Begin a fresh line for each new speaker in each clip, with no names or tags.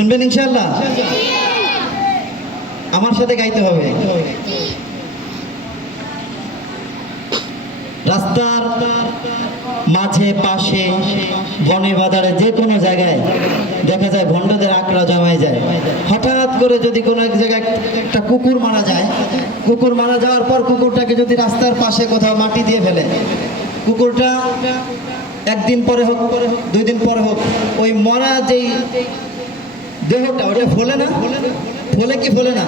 শুনবেন ইনশাল্লাহ আমার সাথে গাইতে হবে। রাস্তার মাঝে, পাশে বনে বাজারে, যে কোনো জায়গায় দেখা যায় ভণ্ডদের আঁকড়া জমায় যায়। হঠাৎ করে যদি কোনো এক জায়গায় একটা কুকুর মারা যায়, কুকুর মারা যাওয়ার পর কুকুরটাকে যদি রাস্তার পাশে কোথাও মাটি দিয়ে ফেলে, কুকুরটা একদিন পরে হোক, দুই দিন পরে হোক, ওই মরা যেই দেহটা ওটা ফোলে না? ফোলে কি ফোলে না?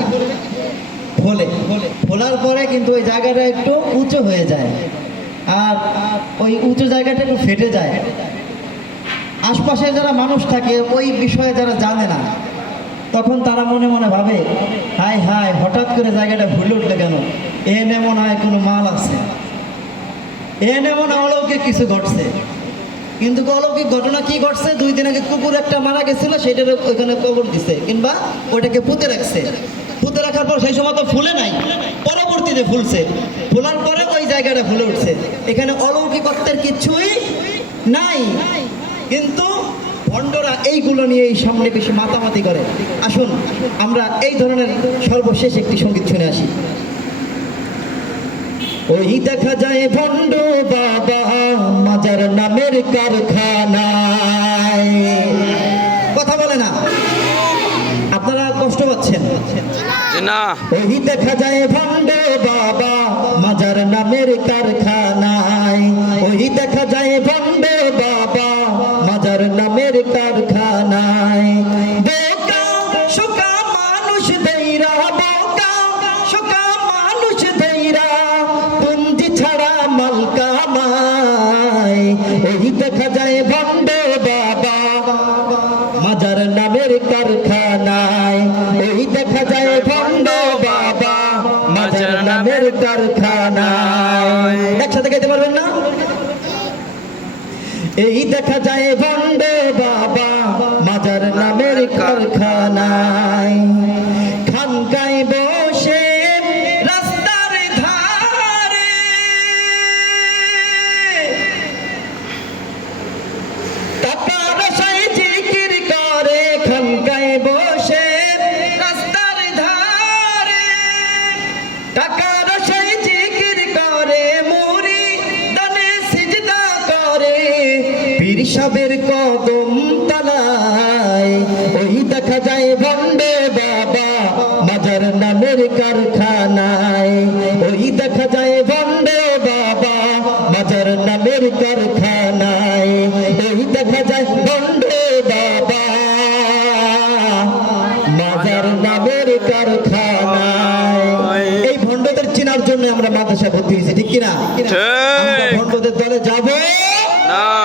ফোলে। ফোলার পরে কিন্তু ওই জায়গাটা একটু উঁচু হয়ে যায়। আর ওই উঁচু জায়গাটা একটু ফেটে যায়। আশপাশে যারা মানুষ থাকে, ওই বিষয়ে যারা জানে না, তখন তারা মনে মনে ভাবে হাই হাই হঠাৎ করে জায়গাটা ভুলে উঠলে কেন? এনে মনে হয় কোনো মাল আছে। এনে মনে হয় অলৌকিক কিছু ঘটছে? কিন্তু অলৌকিক ঘটনা কি ঘটছে? দুই দিন আগে কুকুর একটা মারা গেছিল সেটার ওইখানে কবর দিছে, কিংবা ওইটাকে পুঁতে রাখছে। পুঁতে রাখার পর সেই সময় তো ফুলে নাই, পরবর্তীতে ফুলছে। ফুলার পরে ওই জায়গাটা ফুলে উঠছে। এখানে অলৌকিকত্বের কিছুই নাই। কিন্তু ভণ্ডরা এইগুলো নিয়ে এই সামনে বেশি মাতামাতি করে। আসুন, আমরা এই ধরনের সর্বশেষ একটি সংগীত শুনে আসি। ওই দেখা যায় ভণ্ড বাবা মাজার নামের কারখানায়। কথা বলে না। আপনারা কষ্ট পাচ্ছেন? ওই দেখা যায় ভণ্ড বাবা মাজার নামের কারখানায়। ছাড়া মাল কামায় ওই দেখা যায় ভণ্ড বাবা, মাজার নামের কারখানায়। এই দেখা যায় ভণ্ড বাবা, মাজার নামের কারখানায়। একসাথে গাইতে পারবেন না? এই দেখা যায় ভণ্ড বাবা, মাজার নামের কারখানায়। খানকায় বসে সাবের কদম তলায়। ওই দেখা যায় ভণ্ডে বাবা মাজার নামের কারখানায়। ওই দেখা যায় ভণ্ডে বাবা মাজার নামের কারখানায়। ওই দেখা যায় ভণ্ডে বাবা মাজার নামের কারখানায়। এই ভণ্ডদের চেনার জন্য আমরা মাদ্রাসা ভর্তি হয়েছি ঠিক কিনা। ভণ্ডদের দলে যাব।
না।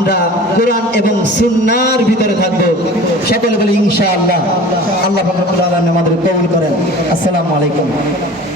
আমরা কোরআন এবং সুন্নার ভিতরে থাকব। সকলে বলে ইনশাআল্লাহ। আল্লাহ আল্লাহ আমাদের কবুল করেন। আসসালামু আলাইকুম।